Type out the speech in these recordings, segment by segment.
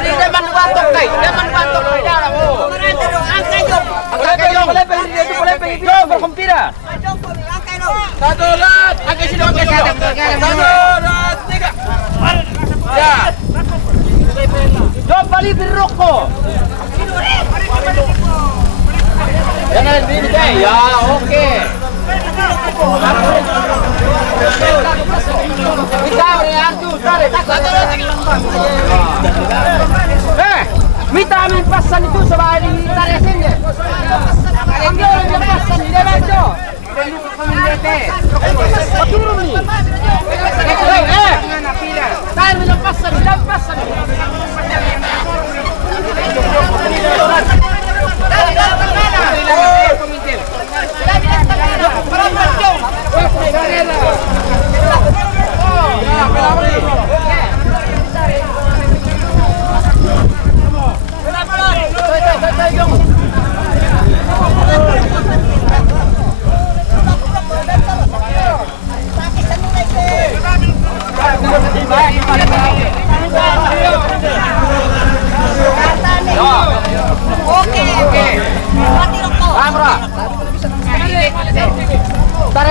di depan batok kay. Depan batok kay dalam. Angkat kayo. Boleh pergi dia tu boleh pergi. Jom berkumpira. Satu lat. Angkat sini angkat sini. Satu lat tiga. Ya. Jom balik berrokok. Jangan begini deh. Ya, oke. Minta amin pasan itu sebab ditarik sini. Ambil yang pasan di dalam itu. Turun ni. Tarik minum pasan, dalam pasan.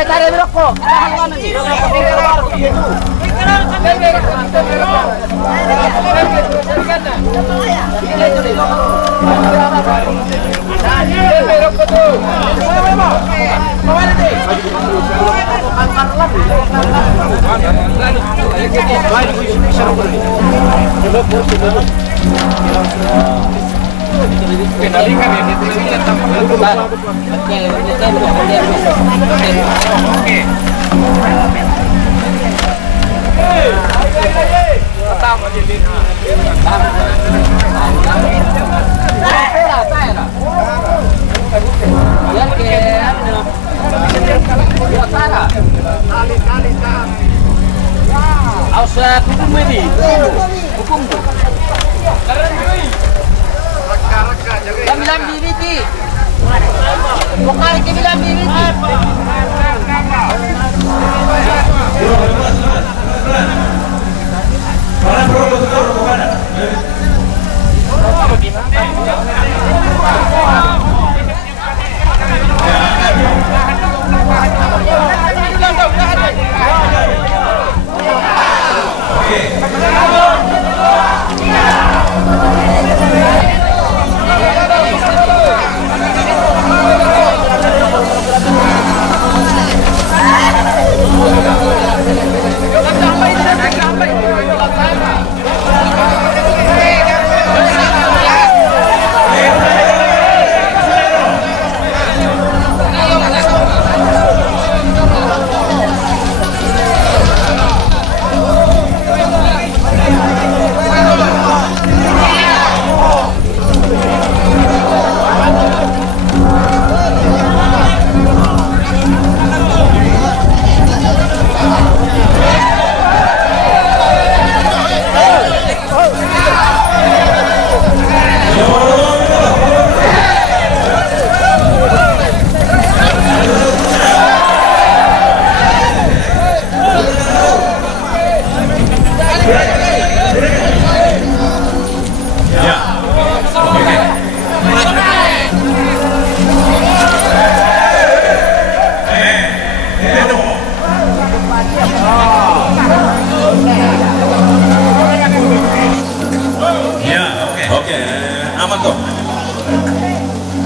Tarik rokok. Tahan mana ni? Kendalikan ya, dia tanpa Oke. Pertama jadi. Hukum ini. Hukum. Bilang bibiti. Bukan ke bilang bibiti. Aman tuh.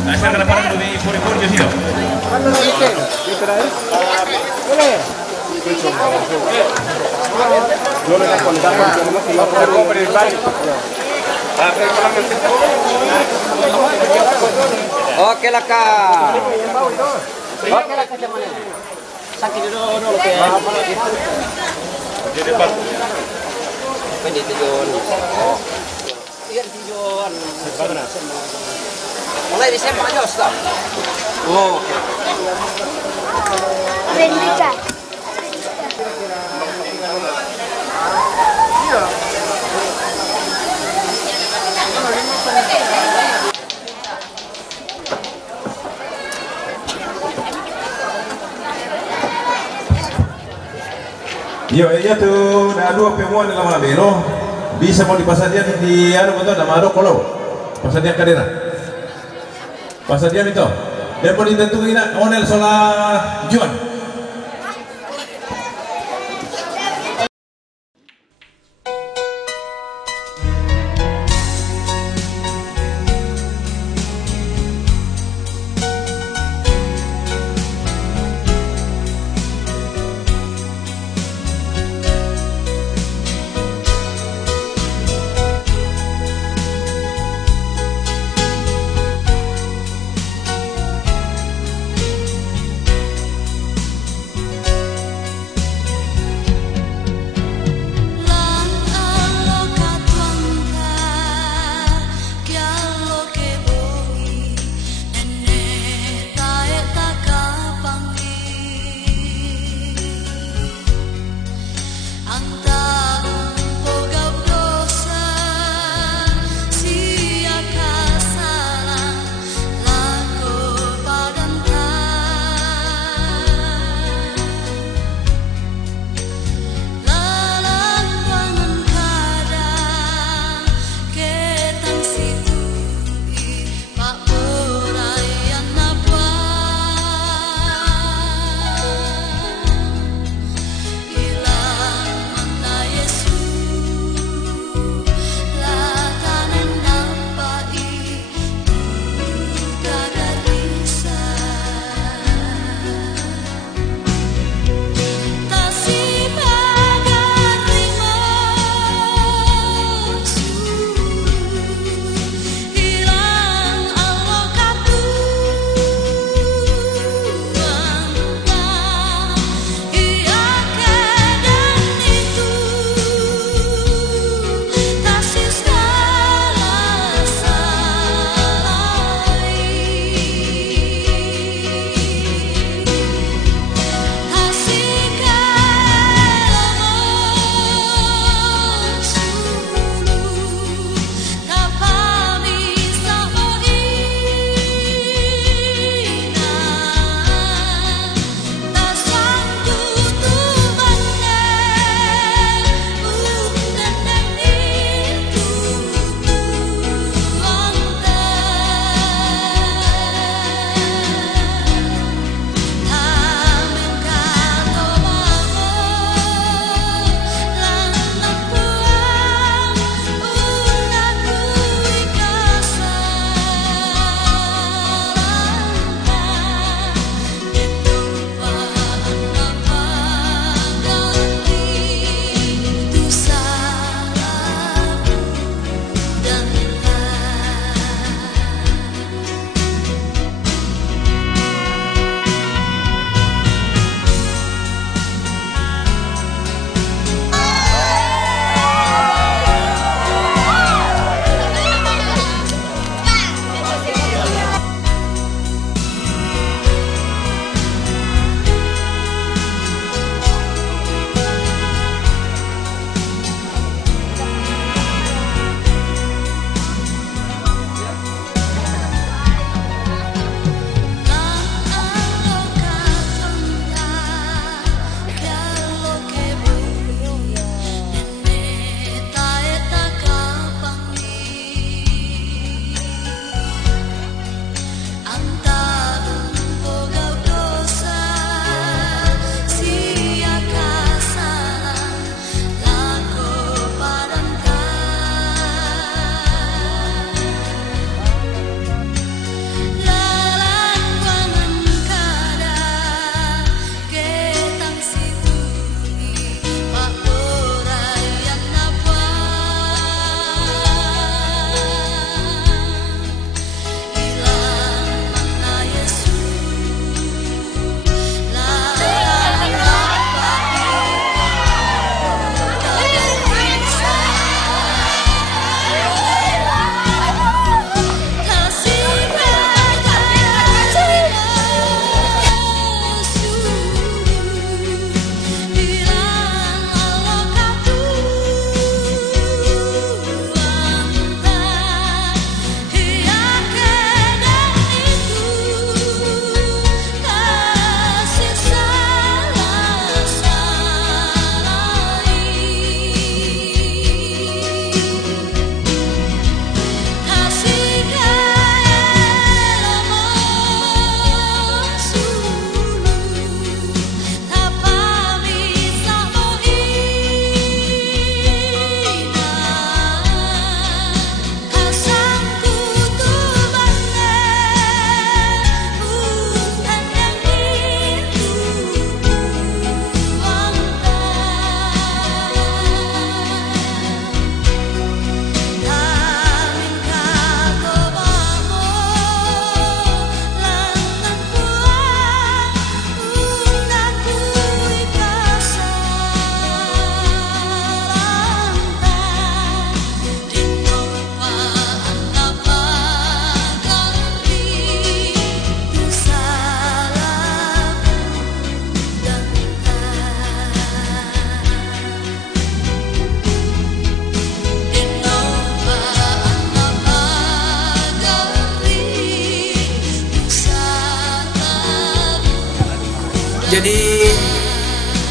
Nah, saya kena parang lebih puri-puri di sini. Oke lah kak. Oke lah kak cuman. Sakit dulu ya. Jadi depan. Ini tujuan. Iya tujuan. Mulai disepak aja Ustaz. Oh. Bendica. Yo, ella tuh ada dua pemuan dalam malam ini, bisa mau dipasadian di anu betul nama ado kalau pasadian kadena pasadian itu dan mau ditentukan onel soal juan.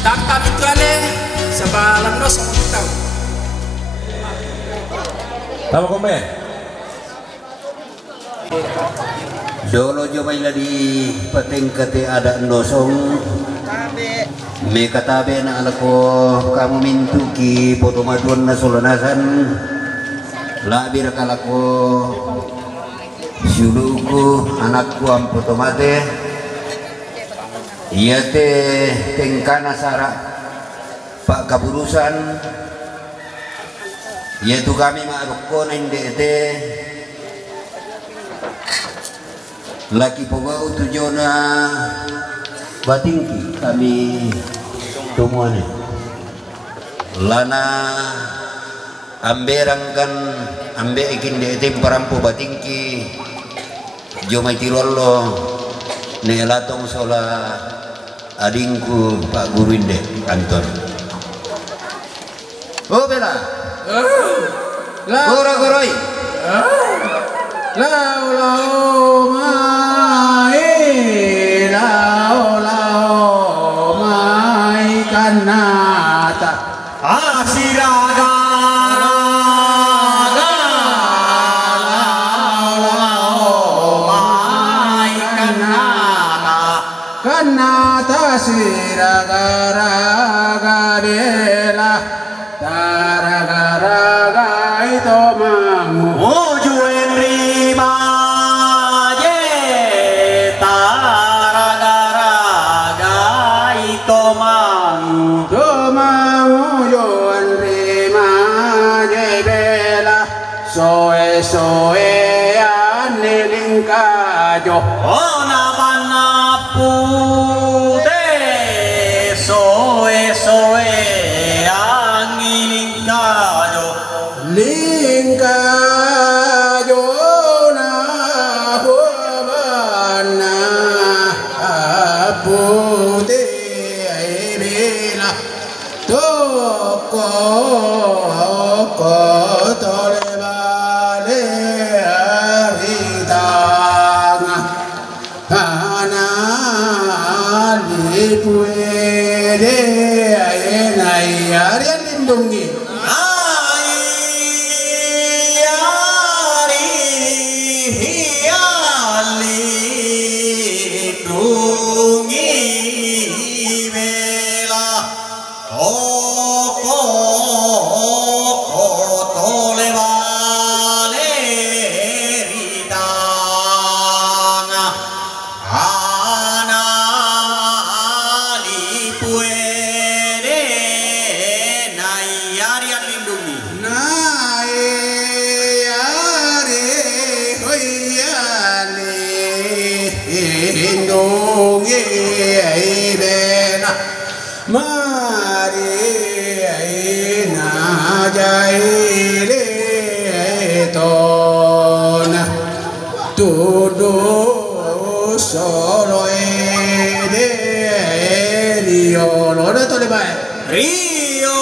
Tangkap itu ale sebalan no sama kita. Tahu kome? Dolo jomay na di pating kati ada nosong me katabe na anak ko kamu mintu ki poto maduan na solonasan labi rakala ko suluku anakku am poto mate iya te tengkana sara pak kaburusan yaitu kami ma'arukko na hindi ete laki pogau tujuh na batingki kami tumuan lana amberang kan ambe ikin de ete parampo batingki jomay tirolo ne latong sola adingku Pak Guru Inde Anton. Oh bela goro-goroi lao mai kanata asiraga mai kanata kanata siraga raga bela taragaraga itu mamu soe aniling kajo ona panapute soe aniling kajo lingkajo na hubana apute aibila toko tole puede ay arian lindungi solo ede rio lo dato le bae rio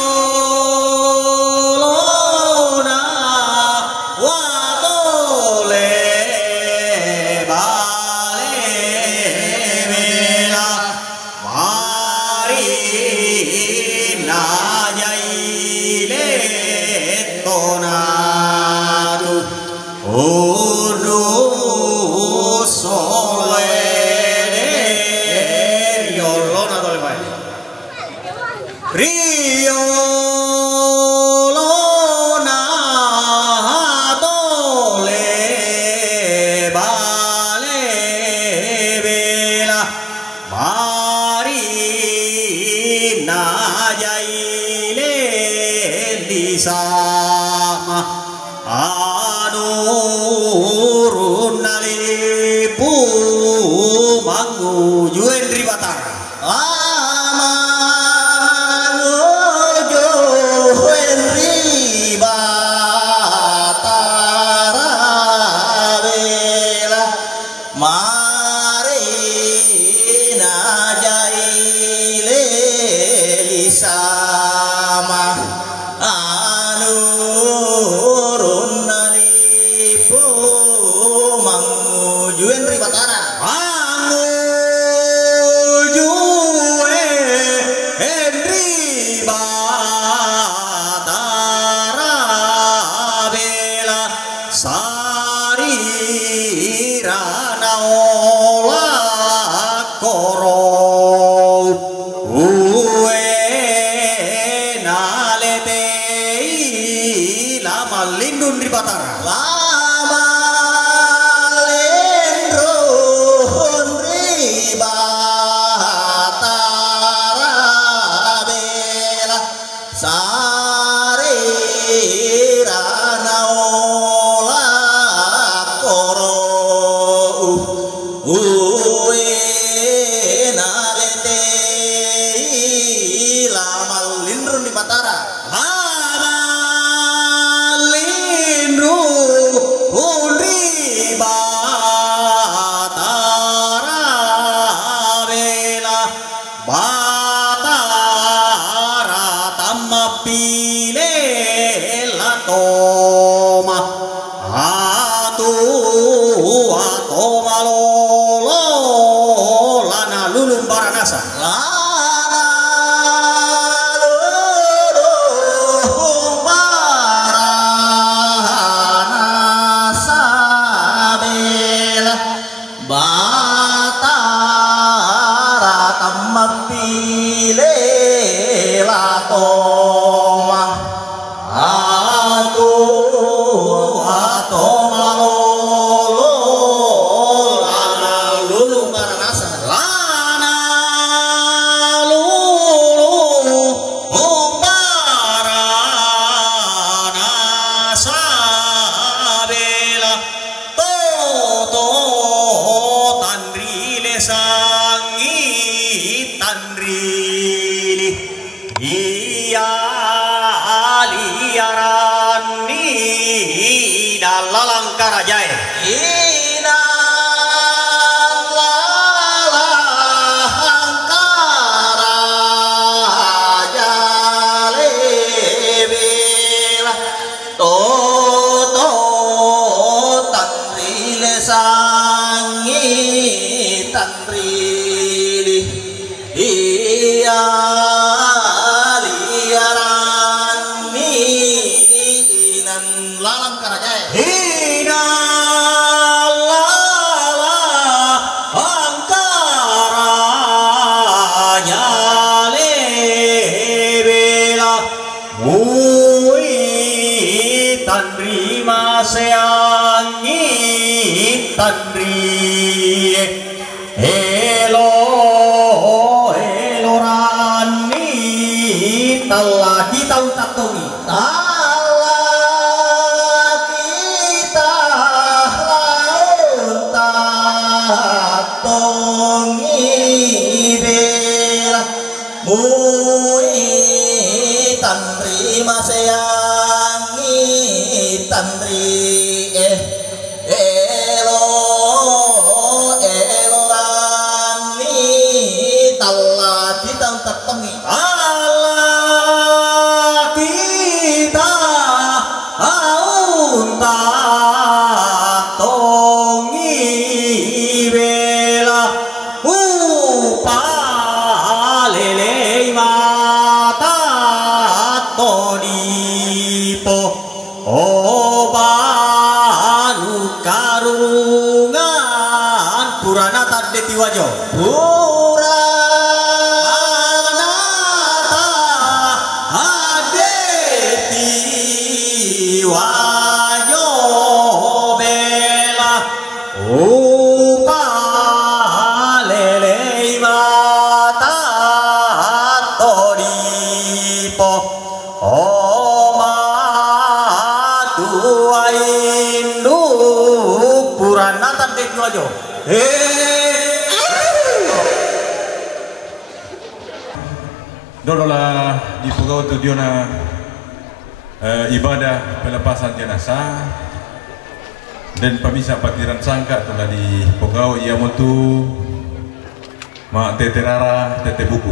lona wa dole bale vela mari na jaile tonatu ono solo Rio lona dole bale vela mari na jaile disama anurun nalipu mangu Juendri Batara Batara Batara. Lama lindrun ri Batara bela sare ranaola koro uwe nalete lama lindrun di Batara. Dolola di Pugau tujuana ibadah pelepasan jenazah dan pemisa patiran sangka telah di Pugau ia mutu ma teterara tete buku.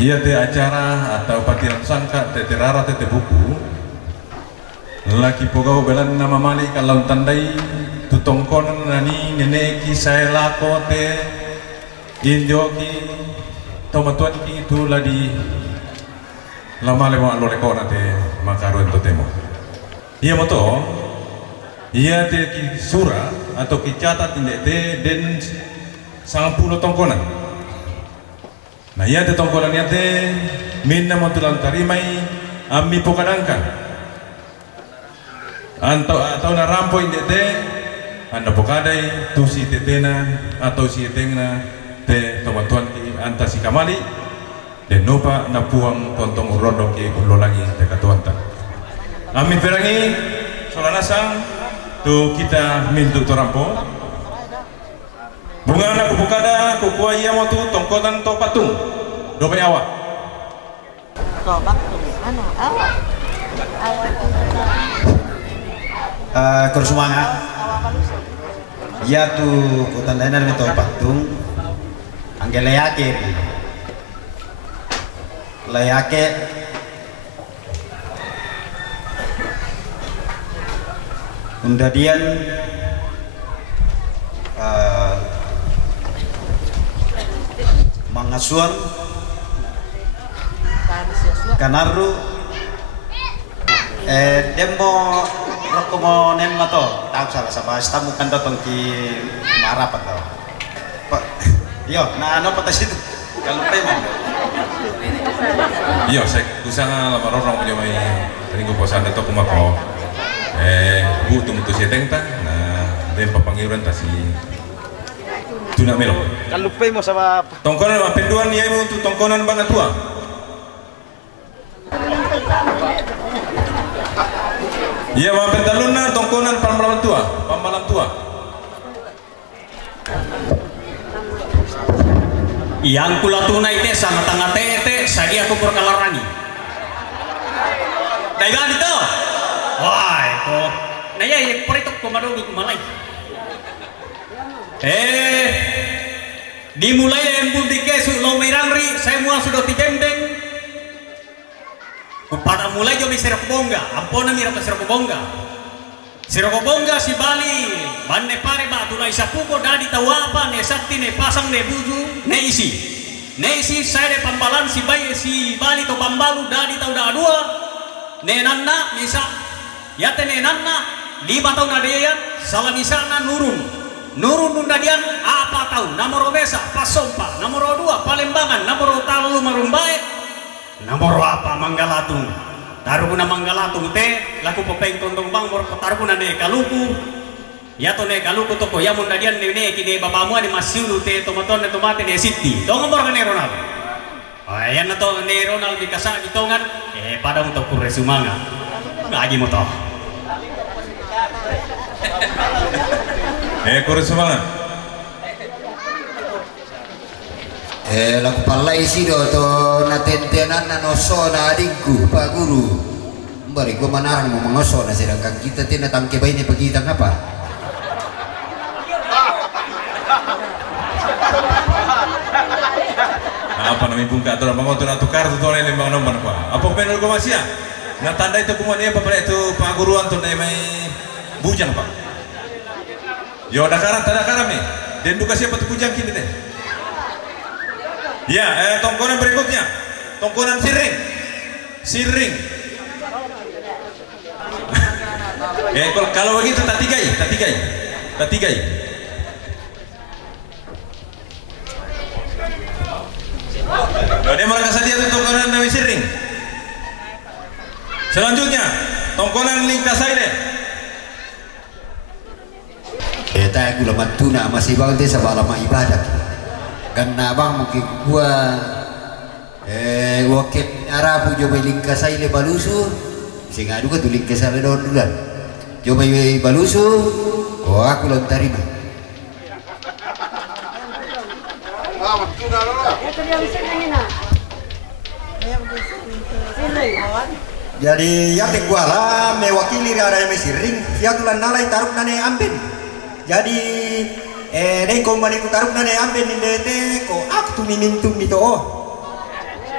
Ia te acara atau patiran sangka teterara tete buku. Laki Pugau belan nama mali kalau tandai tutongkon nani neneki saya lakote injoki tomatuan ki itu ladi lama lewat loreko nate makarun to temo. Ia moto ia te ki sura atau ki catat indek te den 10 tongkonan. Nah ia te tongkonan ia te minna motulan tarimai ammi pokadangkan. atau na rampo indete anda pokadai tu si tetena atau si etengna te tomatuan ki anta si kamali dan nopa na puang tontong urondo ki ulolangi te katuanta amin perangi solanasang tu kita mintu to rampo bunga na kupukada kukua iya mo tu tongkotan to patung do bay awak ano awak Kursumanga ya tu kutandainan itu patung angge layake undadian mangasuan kanaru demo rokomo nemma to tahu salah sama tamu kan datang ki marah apa tau pak yo nah ano patas itu kalau memang yo saya kusanga lama orang punya mai ringo posan dato kumako butung tu seteng ta nah dem papangiran ta si tuna melo kalau mo sama tongkonan penduan ya untuk tongkonan banget tua iya mampir taluna tongkonan pamalam tua yang kula tunai teh sama tangga tete saya aku berkalarani daigan itu wah kok naya yang peritok komadong kumalai dimulai embun dikesu lo merangri saya mua sudah tibendeng pada mulai jo misero bonga ampona mira pasero bonga si Bali manne pare ba tulai sapuko dadi tawapa ne sakti ne pasang ne buju ne isi saya pambalan si Bali to pambalu dadi tau da dua ne nanna misa yate ne nanna 5 tahun adeyan salah misana nurun nundadian apa tahu nomor besa pasompa nomor 2 Palembangan nomor talu marumbae nomor apa Manggalatung taruguna Manggalatung teh laku popeng tontong bang mor taruguna ne kaluku ya to ne kaluku to ko ya mun dadian ne ki de babamu di masiulu te tomaton ne tomate ne siti to ngomor ne Ronald ayan to ne Ronald dikasa ditongan pada untuk kuresumanga lagi mo to kuresumanga laku palai sido to natentenan na noso na adingku Pak Guru bari ko manarang mo mangoso na sedangkan kita tinatangke bay ni pagitang apa apa namanya pun kator mangotor atau kartu to ne bang nomor apa apa penol ko masya na tanda itu kumane apa pare itu Pak Guru anton ne mai bujang Pak yo dakaran tada karam nih dan buka siapa tu bujang kini teh ya, tongkonan berikutnya, tongkonan siring. Kalau begitu tak tigai. Dia mereka saja itu tongkonan dari siring. Selanjutnya, tongkonan lingkasai deh. Kita gula matuna masih bang desa balama ibadah. Karena bang mungkin gua wakil Arabu coba lingkasai le balusu sehingga juga tu lingkasai le dolan coba balusu aku belum terima jadi ya te gua lah mewakili ada yang siring ya tulan nalai taruh nane amben jadi dai komani ku taruh nane amben indete ko aku tu minintum itu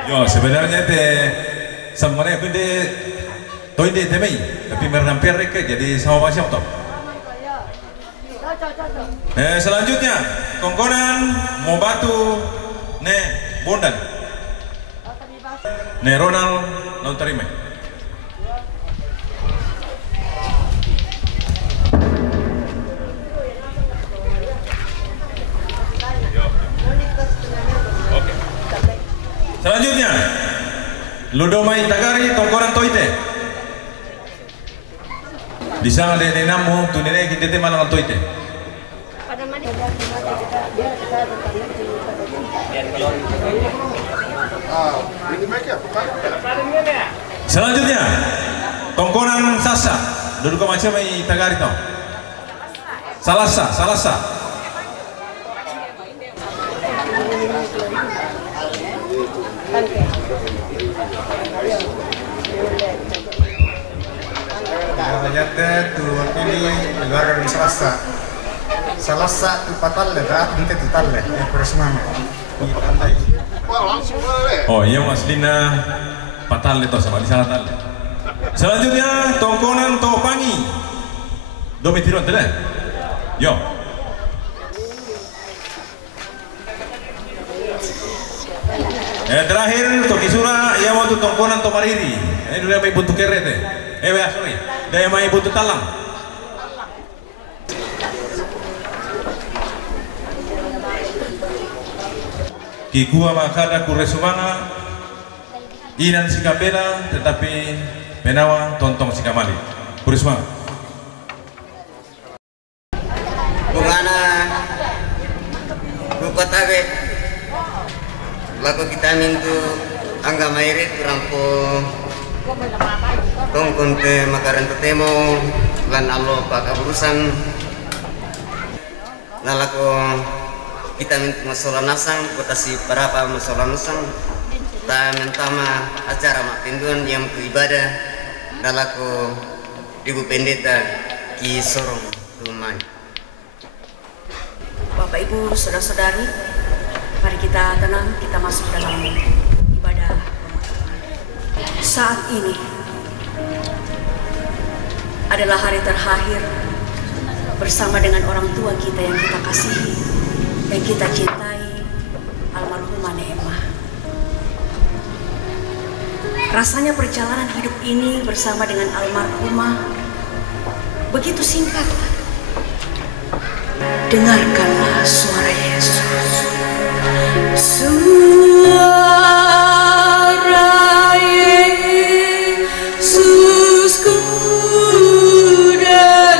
yo sebenarnya semuanya aku toy temei tapi meramper ke jadi sama macam top selanjutnya kongkonan mau batu ne bondan ne Ronald non terima selanjutnya Ludomai Tagari tongkonan toite Bisa ada nenamu tu nenek kita te malang toite. Selanjutnya tongkonan sasa duduk macam mai tagari tau. Salasa. Nyata tu wakili keluarga dari Salasa tu patalle, berat nanti tu talle, persemana. Oh iya aslina patal itu sama di sana talle. Selanjutnya tongkonan topangi. Domitiron tele. Yo. Terakhir tokisura ia mau tu tongkonan tomariri. Dulu mai buntu kerete. Sorry. Daya mai buntu talang. Kikua makada kuresumanga inan sikapena tetapi menawa tontong sikamali. Kuresumanga. Bungana Bupatabe lagu kita mintu angga mairit rampo tongkon te makaran tetemo lan allo pakaburusan nalako kita minta masalah nasang kotasi parapa masalah nasang ta mentama acara mapindun yang ke ibadah nalako ibu pendeta ki sorong rumai. Bapak Ibu saudara-saudari, mari kita tenang, kita masuk dalam ibadah. Saat ini adalah hari terakhir bersama dengan orang tua kita yang kita kasihi, yang kita cintai, almarhumah Neema. Rasanya perjalanan hidup ini bersama dengan almarhumah begitu singkat. Dengarkanlah suara Yesus. Suara Yesus ku dengar,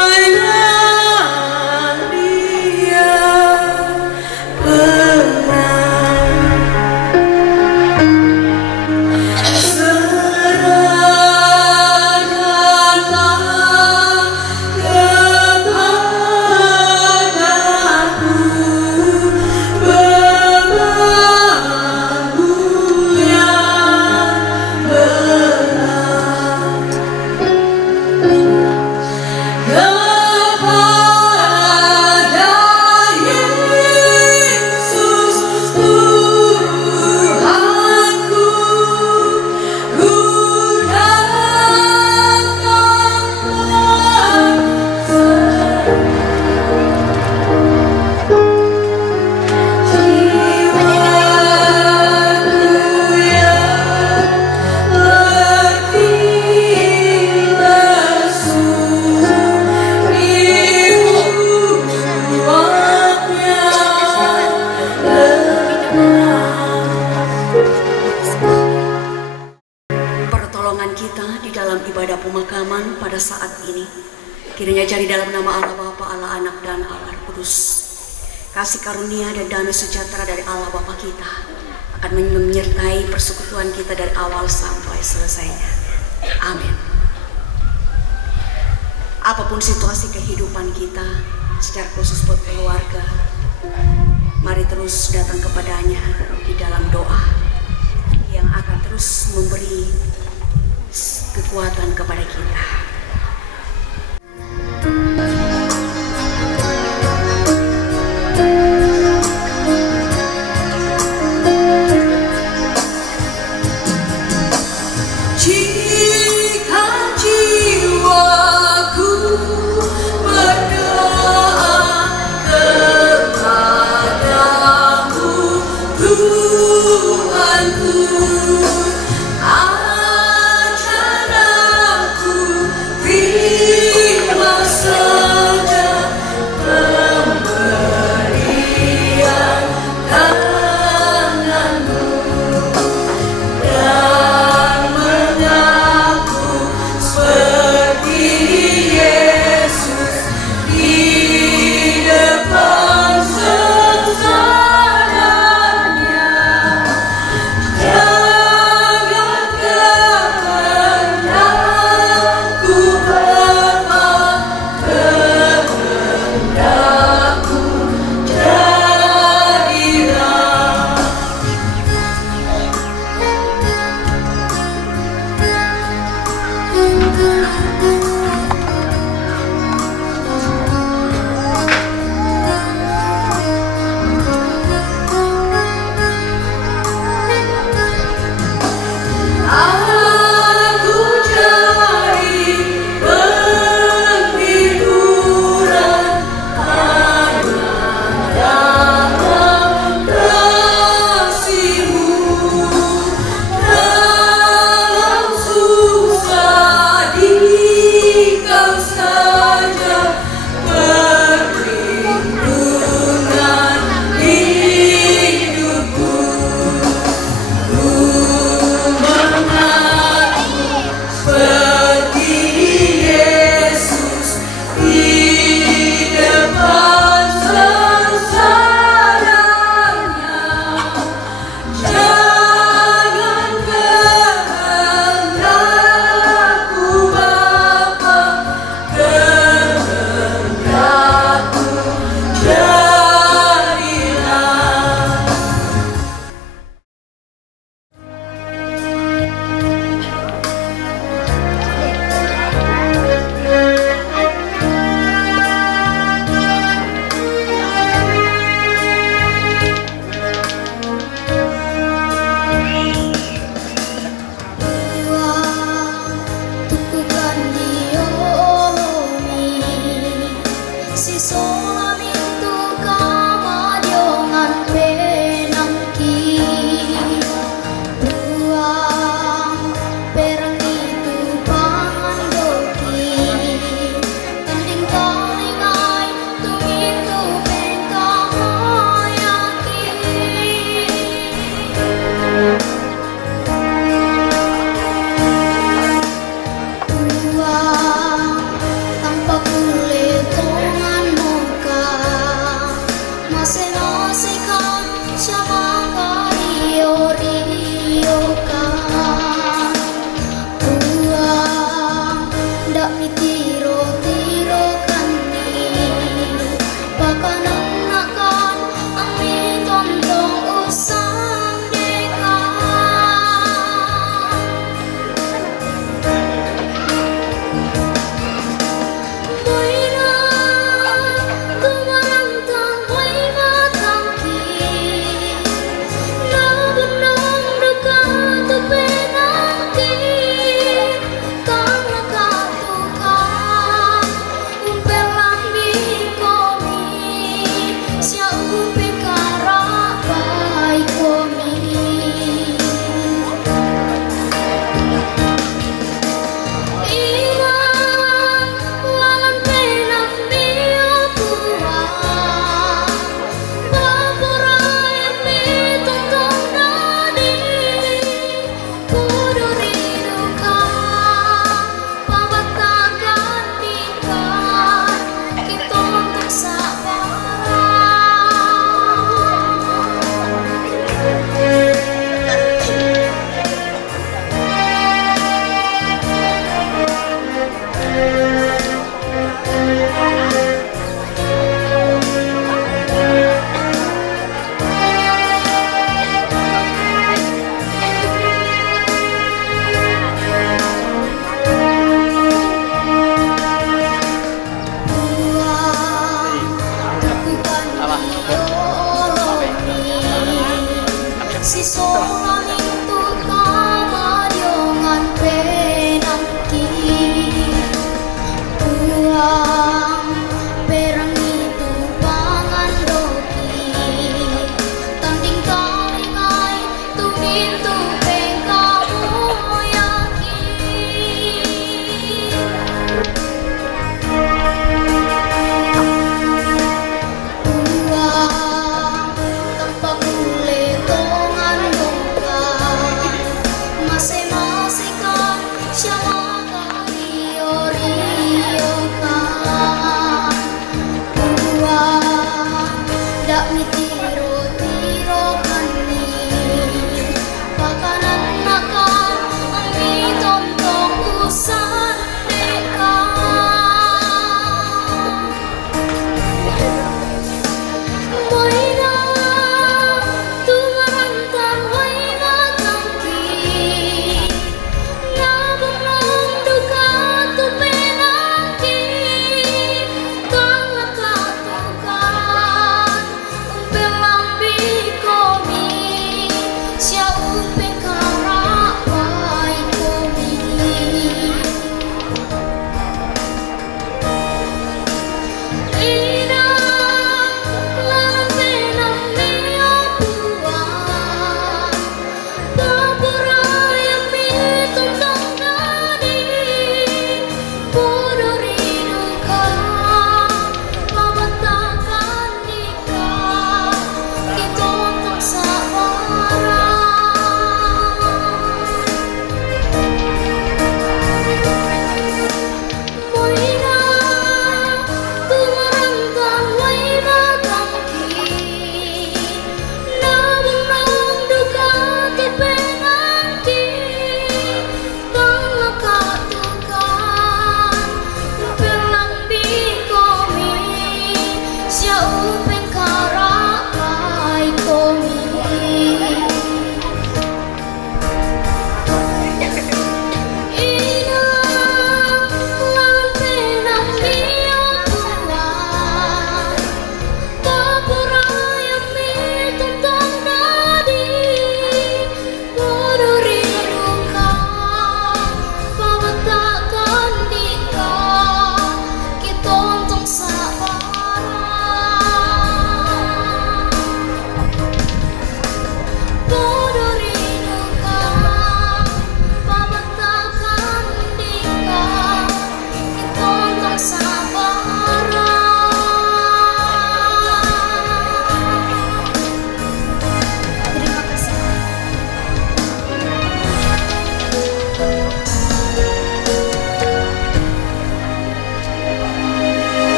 hanya Dia penang. Kiranya jadi dalam nama Allah Bapa, Allah Anak, dan Allah Kudus. Kasih karunia dan damai sejahtera dari Allah Bapa kita akan menyertai persekutuan kita dari awal sampai selesainya. Amin. Apapun situasi kehidupan kita, secara khusus buat keluarga, mari terus datang kepadanya di dalam doa yang akan terus memberi kekuatan kepada kita. Ajarku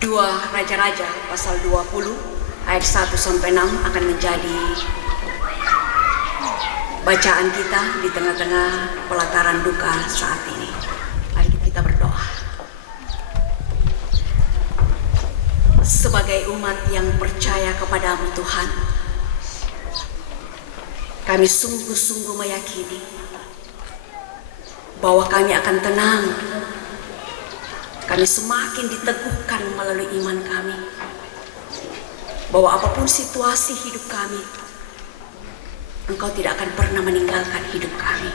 2 Raja-Raja pasal 20 ayat 1 sampai 6 akan menjadi bacaan kita di tengah-tengah pelataran duka saat ini. Mari kita berdoa. Sebagai umat yang percaya kepadamu Tuhan, kami sungguh-sungguh meyakini bahwa kami akan tenang. Kami semakin diteguhkan melalui iman kami bahwa apapun situasi hidup kami, Engkau tidak akan pernah meninggalkan hidup kami.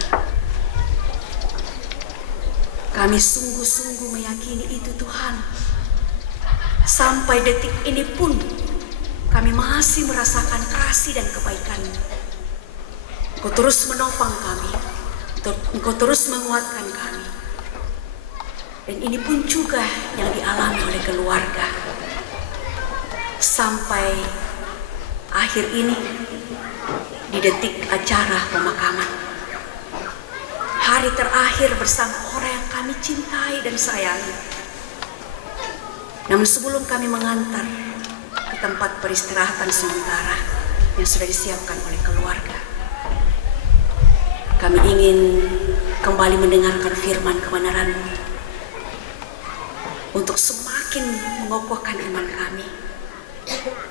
Kami sungguh-sungguh meyakini itu Tuhan. Sampai detik ini pun kami masih merasakan kasih dan kebaikan-Mu. Engkau terus menopang kami, Engkau terus menguatkan kami. Dan ini pun juga yang dialami oleh keluarga. Sampai akhir ini, di detik acara pemakaman, hari terakhir bersama orang yang kami cintai dan sayangi. Namun sebelum kami mengantar ke tempat peristirahatan sementara yang sudah disiapkan oleh keluarga, kami ingin kembali mendengarkan firman kebenaran-Mu untuk semakin mengokohkan iman kami,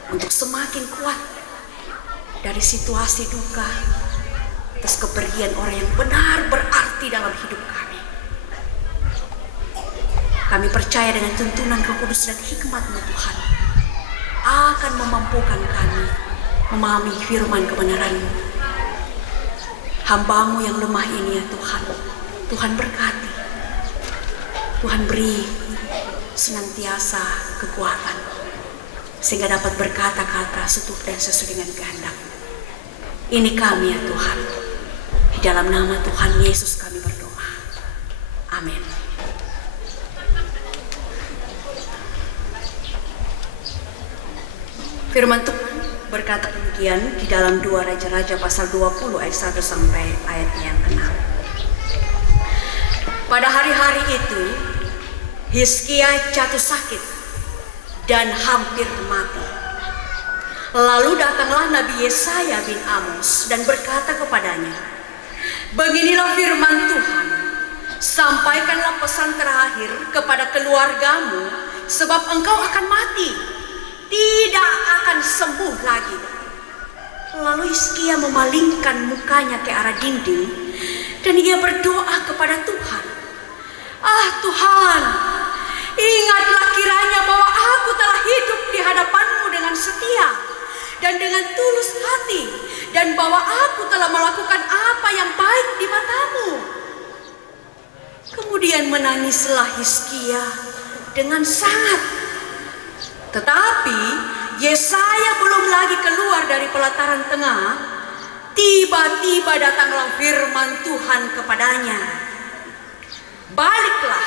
untuk semakin kuat dari situasi duka atas kepergian orang yang benar berarti dalam hidup kami. Kami percaya dengan tuntunan Roh Kudus dan hikmat-Mu Tuhan akan memampukan kami memahami firman kebenaran-Mu. Hamba-Mu yang lemah ini ya Tuhan, Tuhan berkati, Tuhan beri senantiasa kekuatan sehingga dapat berkata-kata setup dan sesuai dengan kehendak. Ini kami ya Tuhan, di dalam nama Tuhan Yesus kami berdoa. Amin. Firman Tuhan berkata demikian di dalam 2 Raja-Raja pasal 20 ayat 1 sampai ayat yang ke-6. Pada hari-hari itu Hizkia jatuh sakit dan hampir mati. Lalu datanglah Nabi Yesaya bin Amos dan berkata kepadanya, "Beginilah firman Tuhan, sampaikanlah pesan terakhir kepada keluargamu, sebab engkau akan mati, tidak akan sembuh lagi." Lalu Hizkia memalingkan mukanya ke arah dinding dan ia berdoa kepada Tuhan, "Ah Tuhan, ingatlah kiranya bahwa aku telah hidup di hadapan-Mu dengan setia dan dengan tulus hati, dan bahwa aku telah melakukan apa yang baik di mata-Mu." Kemudian menangislah Hizkia dengan sangat. Tetapi Yesaya belum lagi keluar dari pelataran tengah, tiba-tiba datanglah firman Tuhan kepadanya, "Baliklah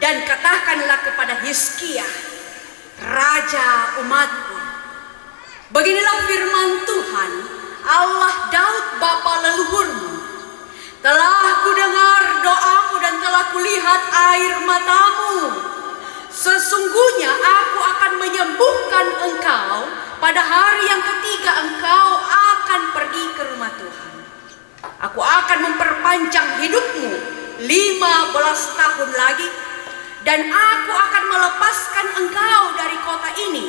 dan katakanlah kepada Hizkia, raja umatku, beginilah firman Tuhan, Allah Daud bapa leluhurmu. Telah kudengar doamu dan telah kulihat air matamu. Sesungguhnya aku akan menyembuhkan engkau. Pada hari yang ketiga engkau akan pergi ke rumah Tuhan. Aku akan memperpanjang hidupmu 15 tahun lagi, dan aku akan melepaskan engkau dari kota ini,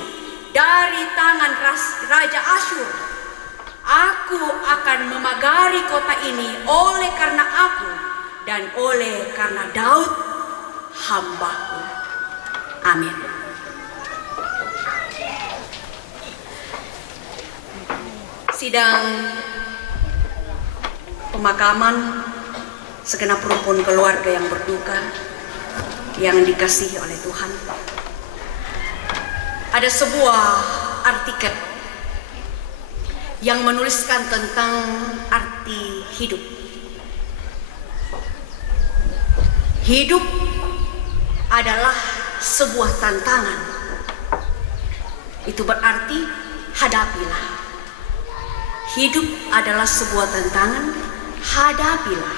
dari tangan Raja Asyur. Aku akan memagari kota ini oleh karena aku dan oleh karena Daud hambaku." Amin. Sidang pemakaman segenap rumpun keluarga yang berduka yang dikasihi oleh Tuhan. Ada sebuah artikel yang menuliskan tentang arti hidup. Hidup adalah sebuah tantangan. Itu berarti hadapilah. Hidup adalah sebuah tantangan, hadapilah.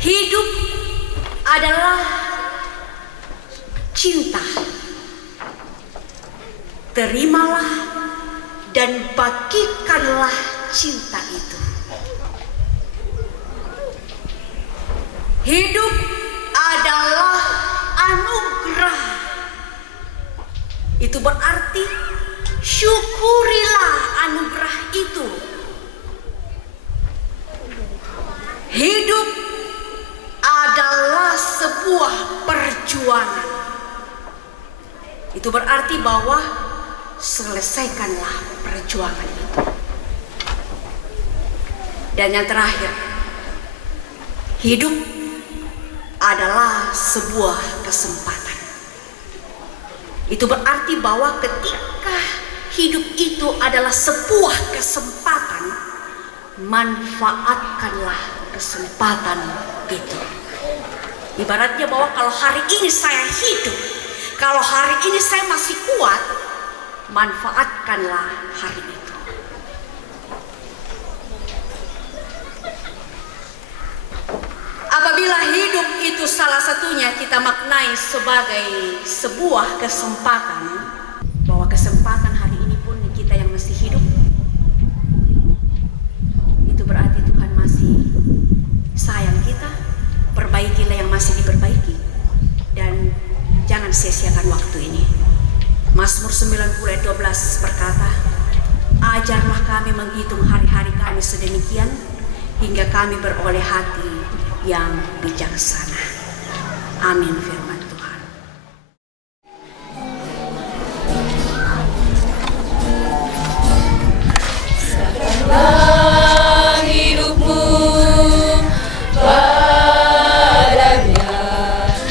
Hidup adalah cinta. Terimalah dan bagikanlah cinta itu. Hidup adalah anugerah. Itu berarti syukurilah anugerah itu. Hidup adalah sebuah perjuangan. Itu berarti bahwa selesaikanlah perjuangan itu. Dan yang terakhir, hidup adalah sebuah kesempatan. Itu berarti bahwa ketika hidup itu adalah sebuah kesempatan, manfaatkanlah kesempatan itu. Ibaratnya bahwa kalau hari ini saya hidup, kalau hari ini saya masih kuat, manfaatkanlah hari itu. Apabila hidup itu salah satunya kita maknai sebagai sebuah kesempatan, bahwa kesempatan hari ini pun kita yang masih hidup, itu berarti Tuhan masih sayang kita. Perbaikilah yang masih diperbaiki dan jangan sia-siakan waktu ini. Mazmur 90 ayat 12 berkata, "Ajarlah kami menghitung hari-hari kami sedemikian hingga kami beroleh hati yang bijaksana." Amin firman Tuhan. Serahkanlah hidupmu padanya,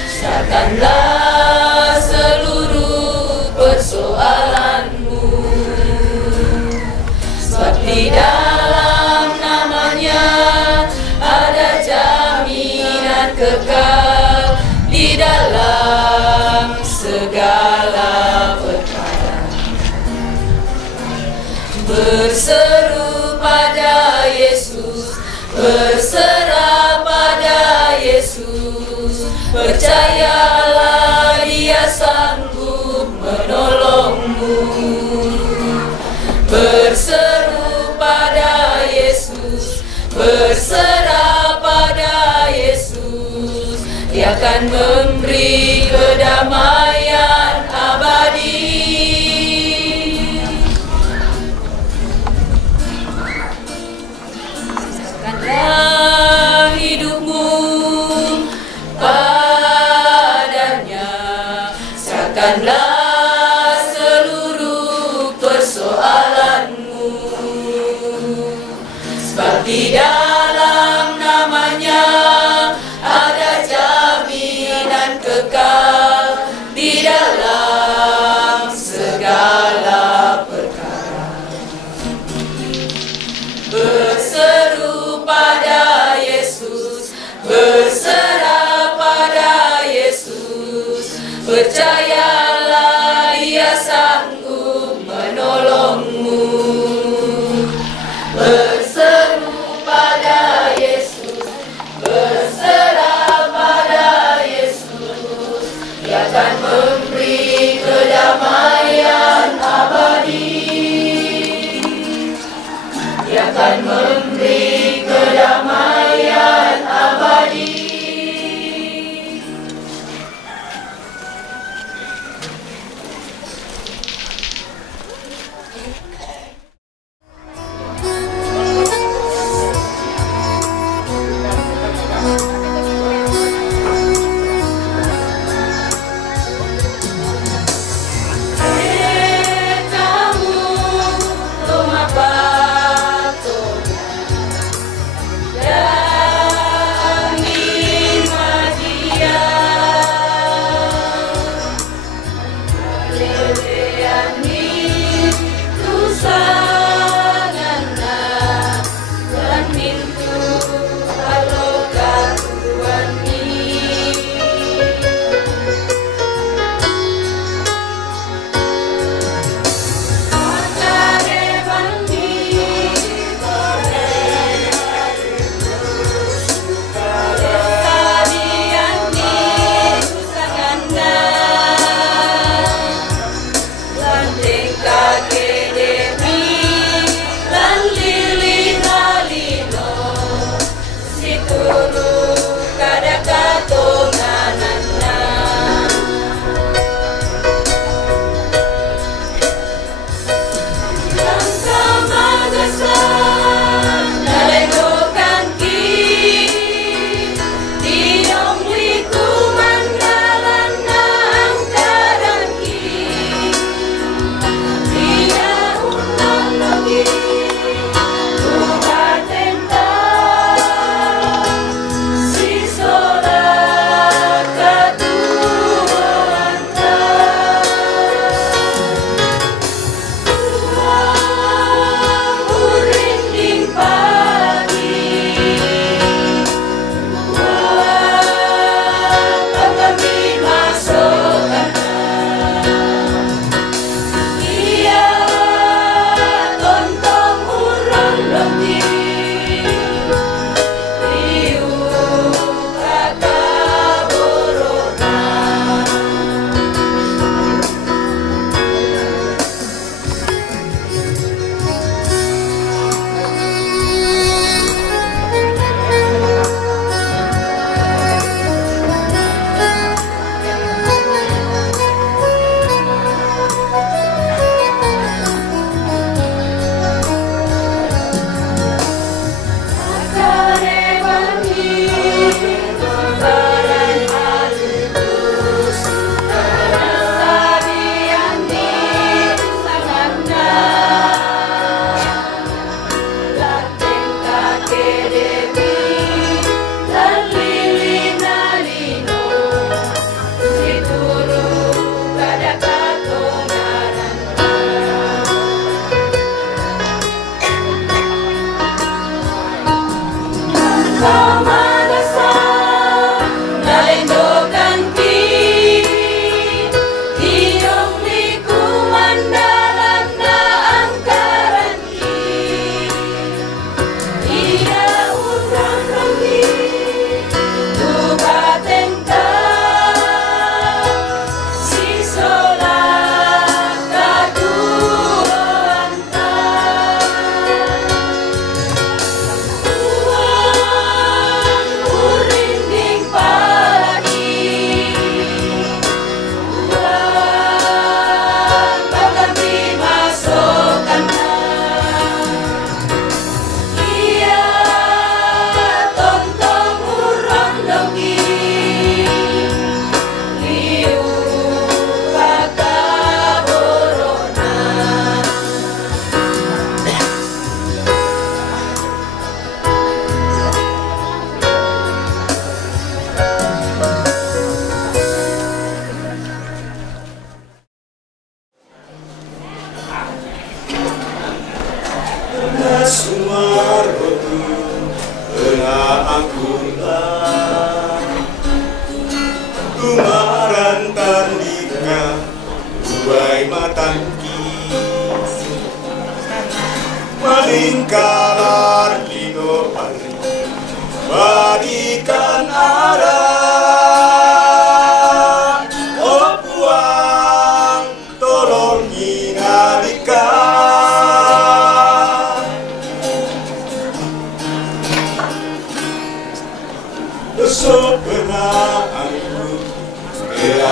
serahkanlah seluruh persoalanmu, sebab di dalam namanya ada jaminan kekal di dalam segala perkara. Berseru pada Yesus, berserah pada Yesus, percayalah Dia sanggup menolongmu. Berseru pada Yesus, berserah pada Yesus, Dia akan memberi kedamaian abadi. Serahkanlah hidupmu padanya, serahkanlah seluruh persoalanmu, sebab di dalam namanya ada jaminan kekal di dalam segala perkara. Berseru pada Yesus, berserah pada Yesus, percayalah Dia sanggup menolongmu. Berseru pada Yesus, berserah pada Yesus, Dia akan memberi kedamaian abadi. Dia akan memberi kedamaian abadi.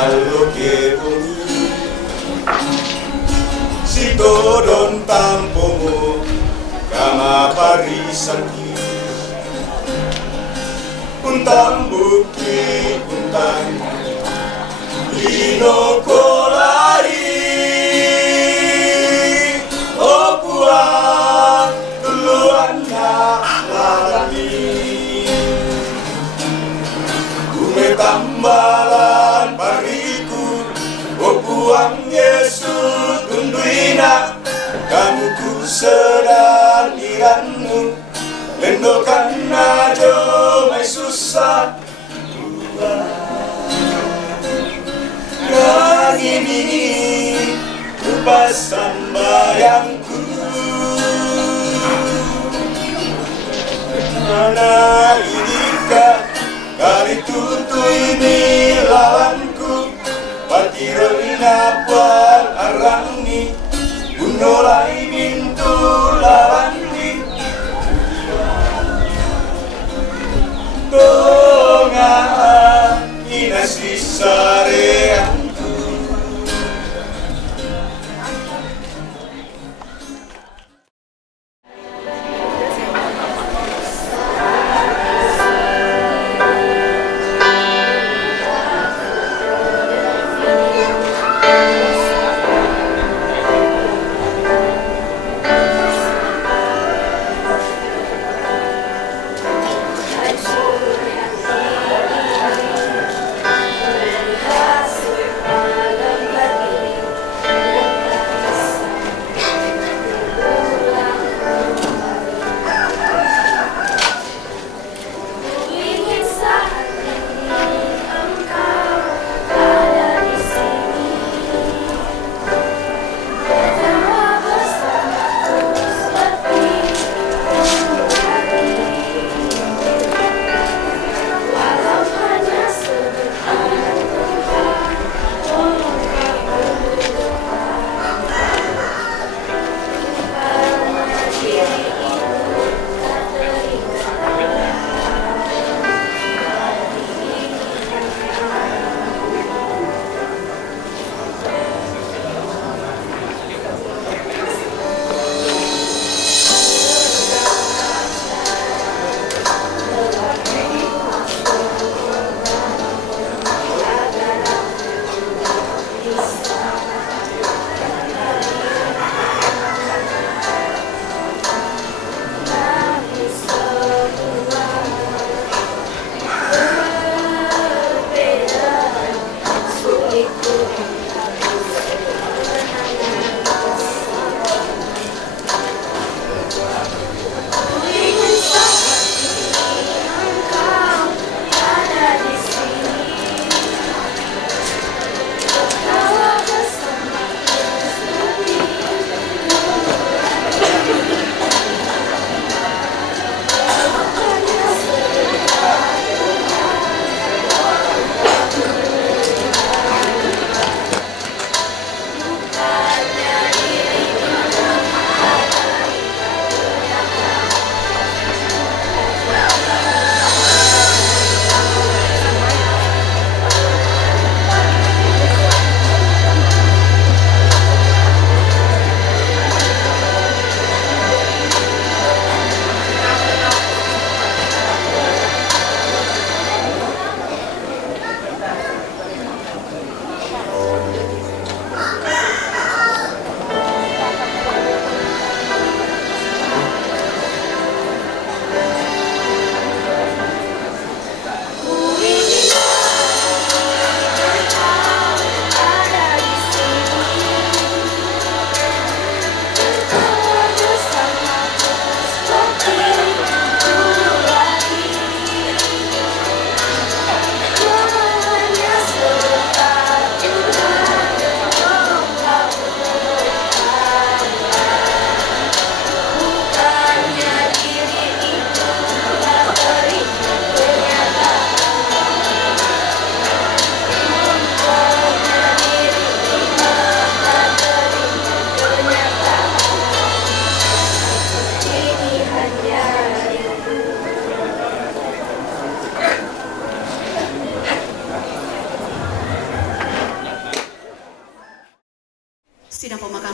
Kalau ke bumi si dodon tampomo kama parisan ki untang buki untang lino kolari opuang duluan na lalami kume tambalan pariku opuang Yesus tunduina kamu ku sedang iranmu lendokan ajo mai susah yang ini kupasan bayangku mana inikah kali tutu ini lawanku patiro inapal arangi unolai mintu lawanni tonga inasi sareanku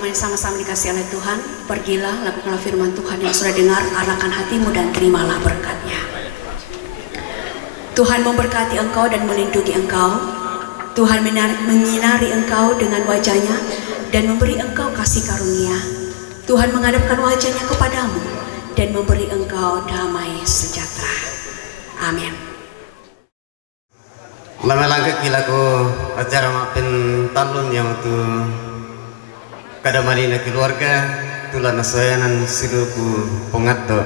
jemaat yang sama-sama dikasih oleh Tuhan, pergilah, lakukanlah firman Tuhan yang sudah dengar, arahkan hatimu dan terimalah berkatnya. Tuhan memberkati engkau dan melindungi engkau. Tuhan menyinari engkau dengan wajahnya dan memberi engkau kasih karunia. Tuhan menghadapkan wajahnya kepadamu dan memberi engkau damai sejahtera. Amin. Lamelangke kilaku acara maafin talun yang tu kadamari na keluarga tulan nasoyanan siluku pongato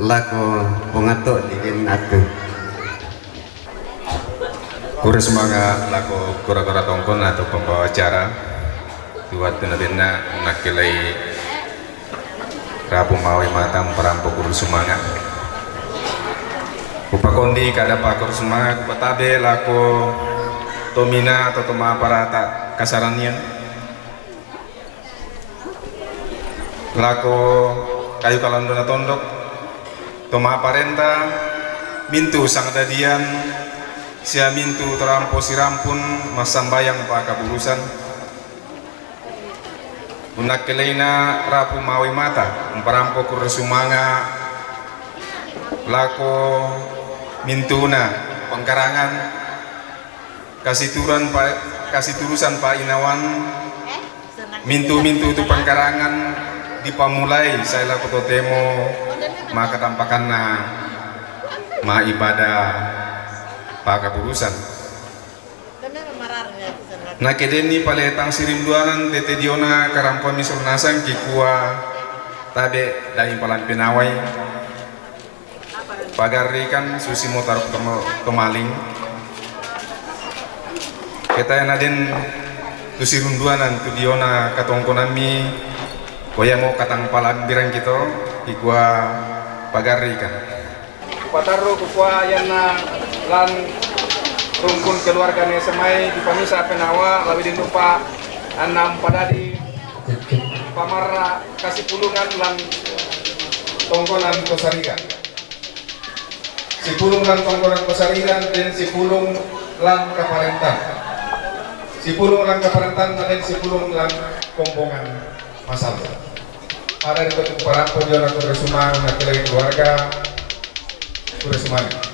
lako pongato digin atu Kura semangat lako kura-kura tongkon atau pembawa acara buat benar-benar nakilai rapu mawi matam perampok kuru semangat Kupakondi kada pakor semangat kupatabe lako tomina atau toma parata kasaranian lako kayu kalandona tondok toma parenta mintu sang dadian sia mintu terampo sirampun masambayang pa kaburusan unak keleina rapu mawi mata perampo kursumanga lako mintuna pengkarangan kasih turusan Pak Inawan mintu-mintu itu pengkarangan dipamulai saya laku totemo maka tampakanna ma ibadah Pak Kapurusan nah kedeni paletang sirimduanan tete diona karampon misal nasang kikua tabe dari palan penawai pagarikan susi motor kemaling kita yang adin tusi runduanan tu diona katongkonami koya mau katang palan birang kita ikua pagarikan pataru kukua yana lan rumpun keluarganya semai di pamisa penawa lebih dinupa anam padadi pamarra kasih pulungan lan tongkonan kosariga si pulung lan tongkonan kosarigan dan si pulung lan kaparentan si pulung lan kaparentan dan si pulung lan kompongan masal ada di bentuk para pojok atau resumang nanti lagi keluarga resumang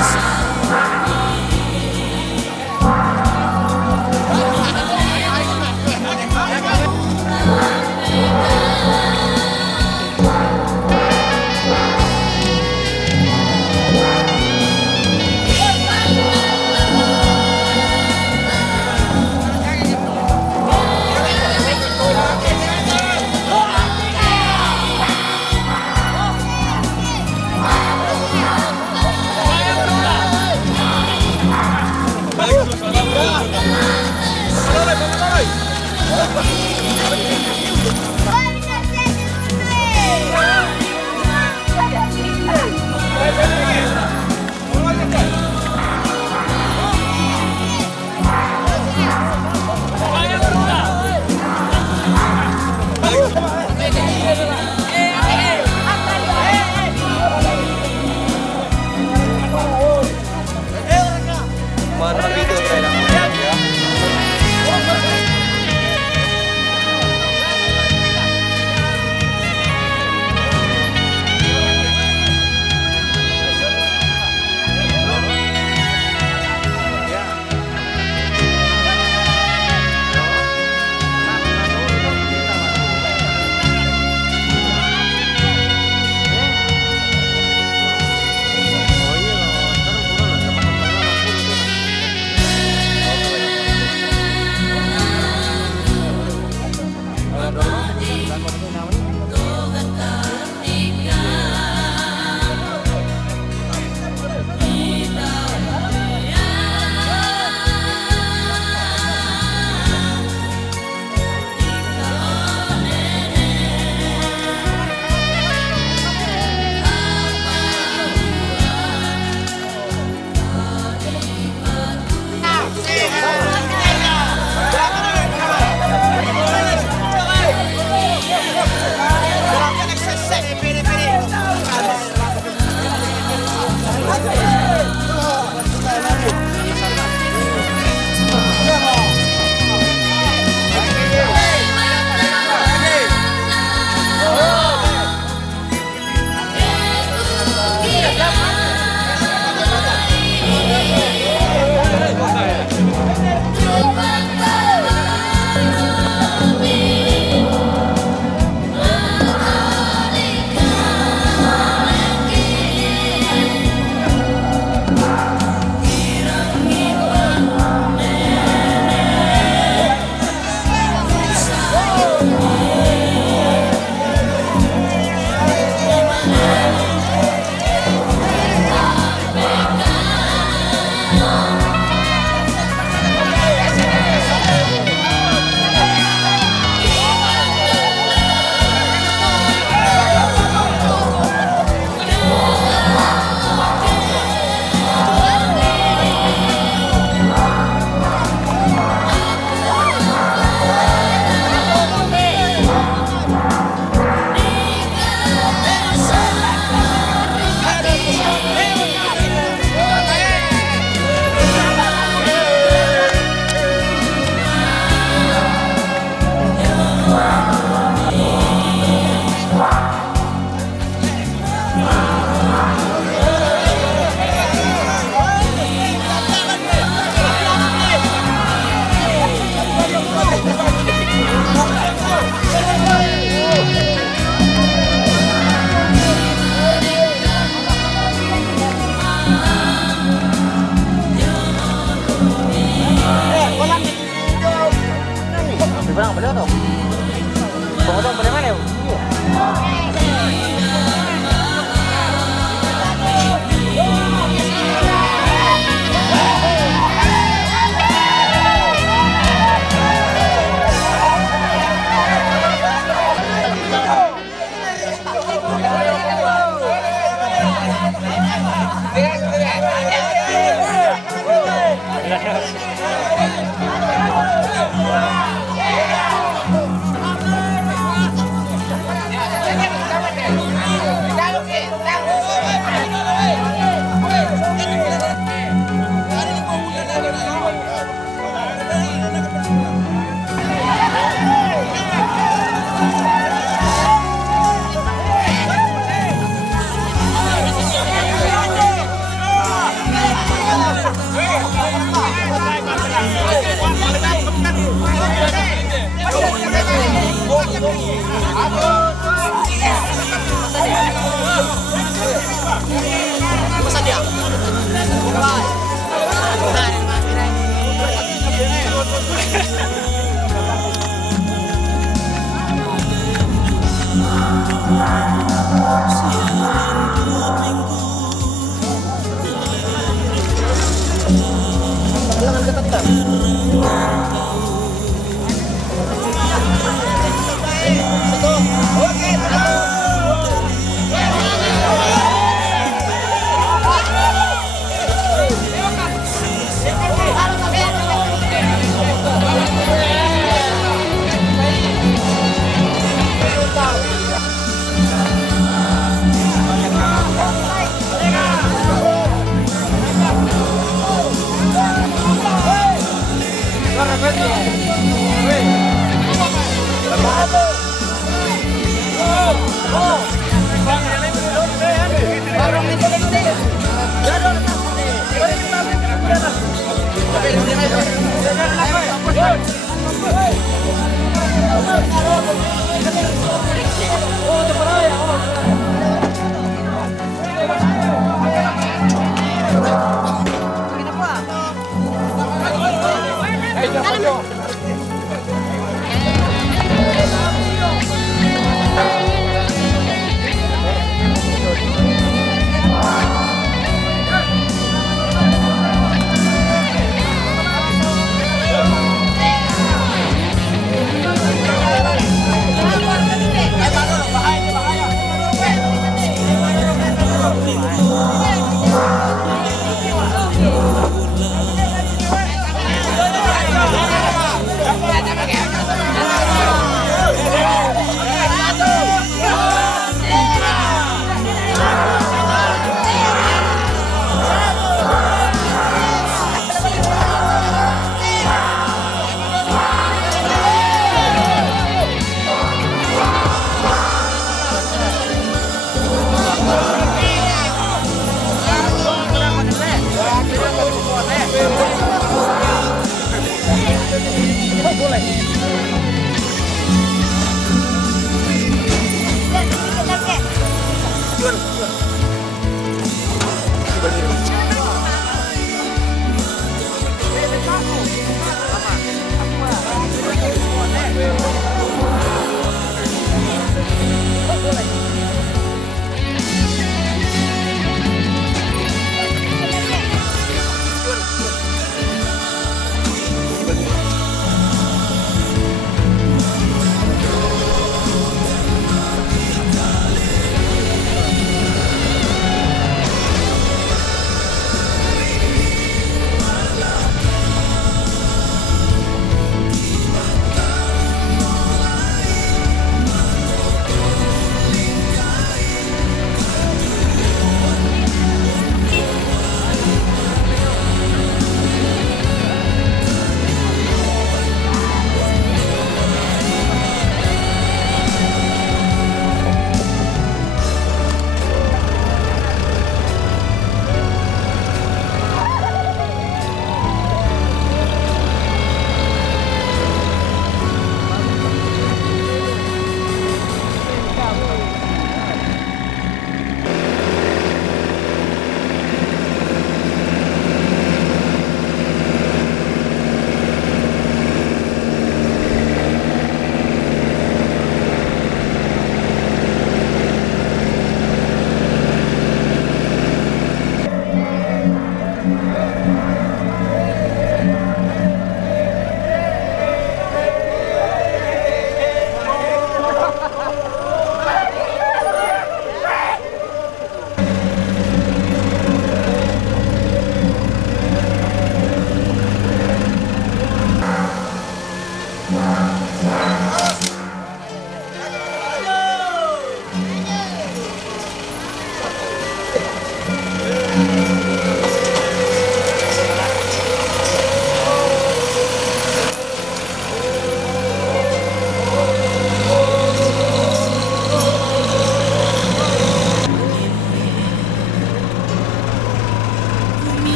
Gracias.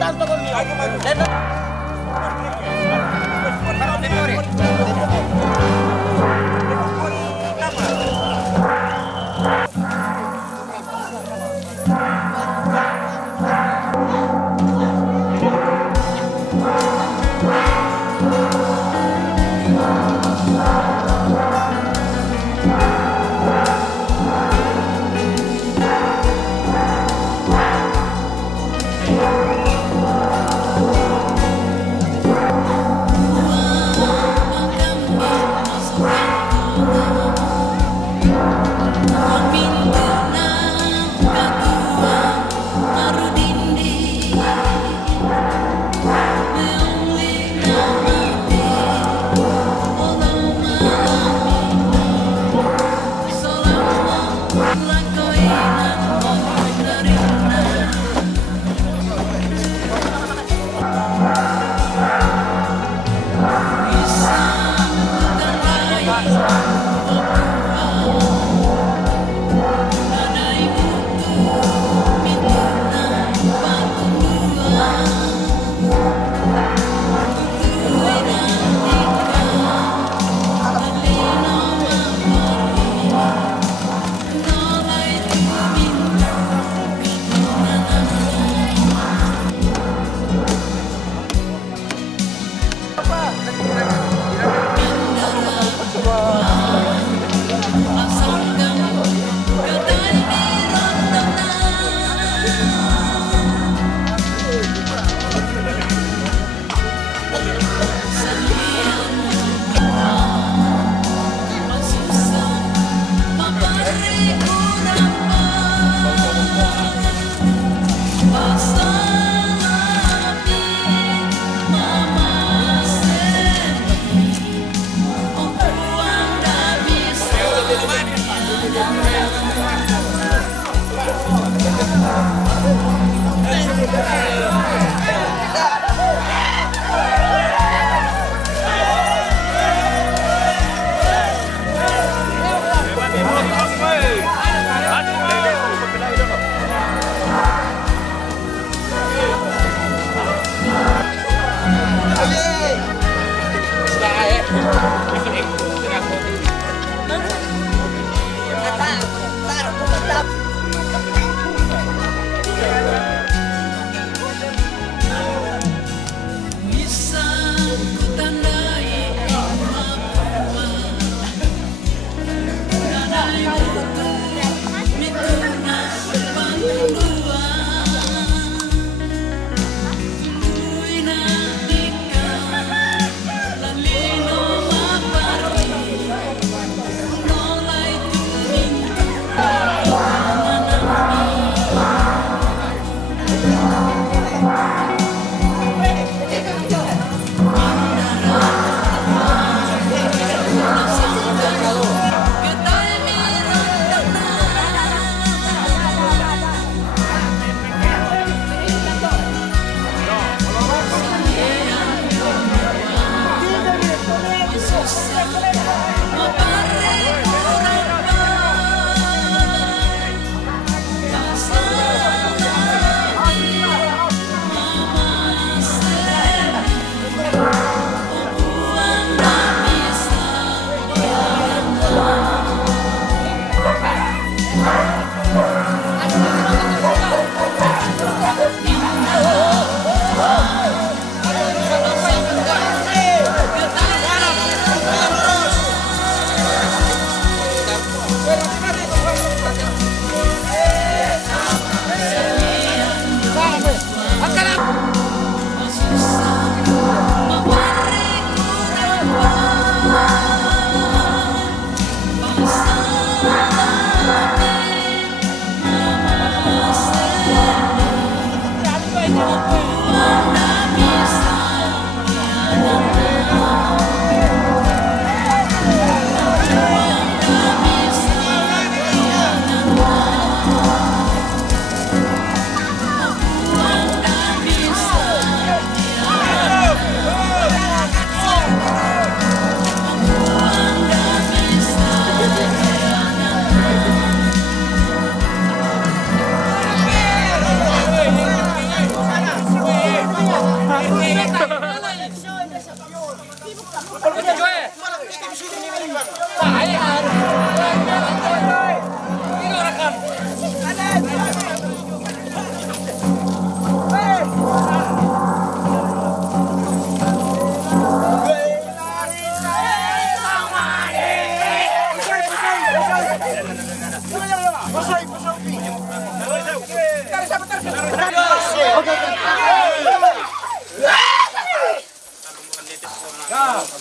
tanto conmigo.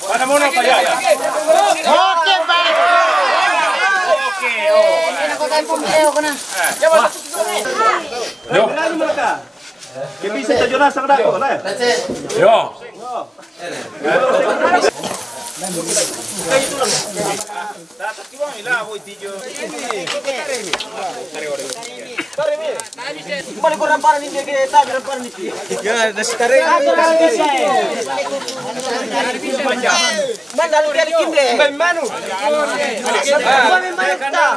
Mana muna pa ya? Oke, Pak. Oke, oh. Ako tayo pumileo ko na. Yo. Bisa tayo na sa kadako, na. Yo. Balik ko ramparan hindi kita, ramparan hindi. Ya, nasi tarik. Mandalo kali kinde. Manu. Manu ta.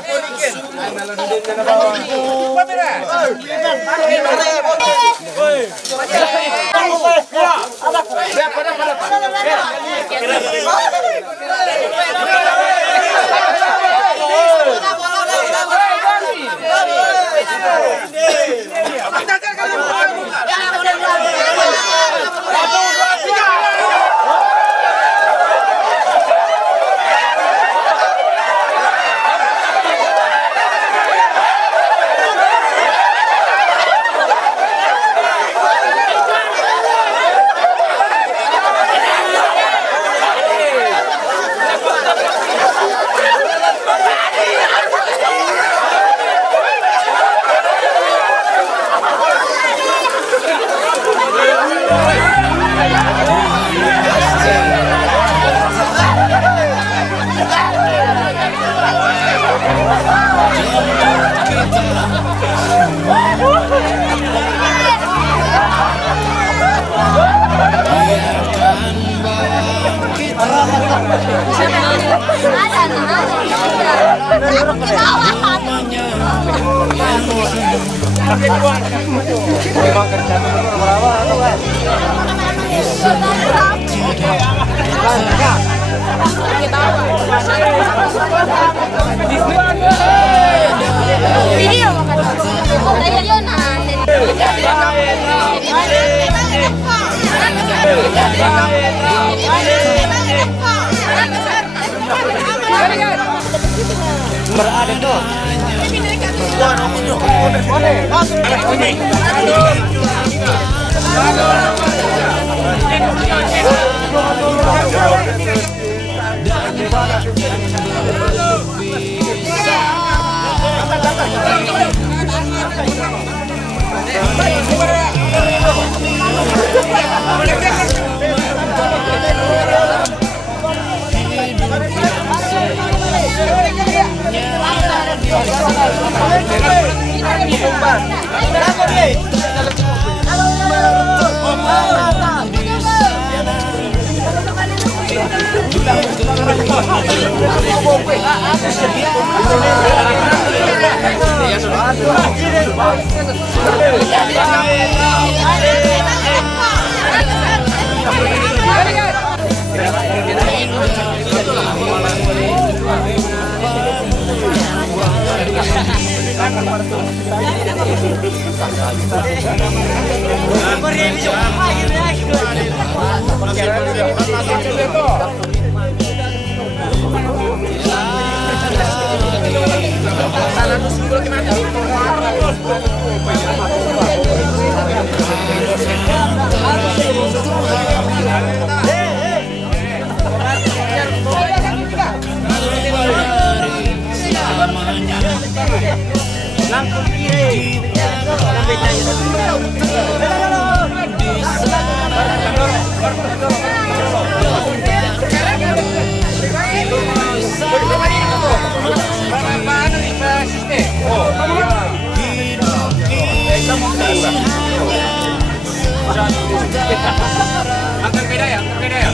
Berada dong. Langsung kiri. Angkat beda ya, beda ya.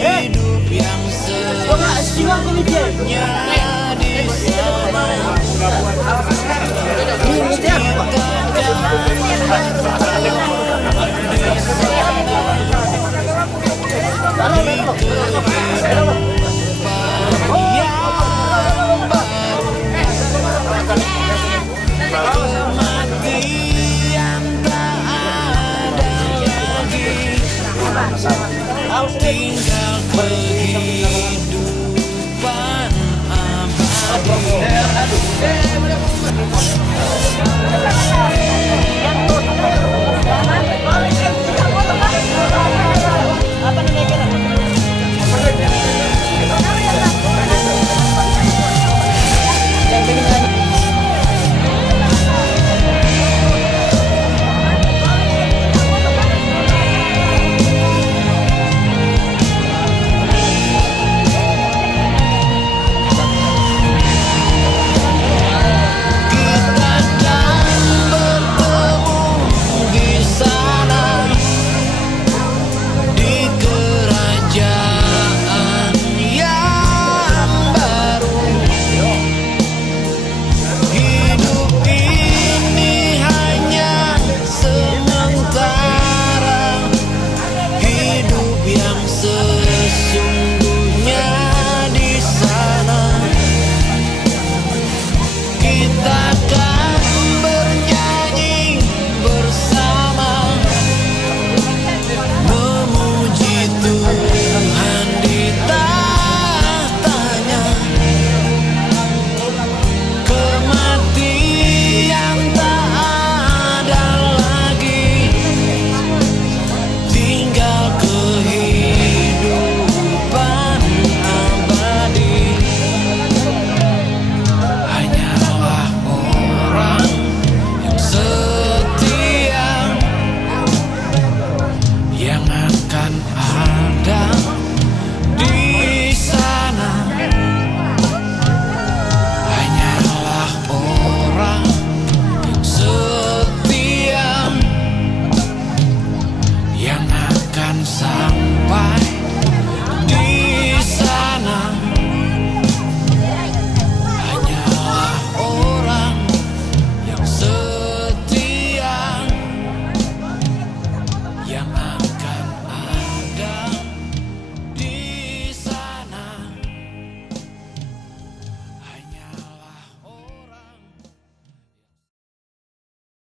Tinggal kehidupan abadi.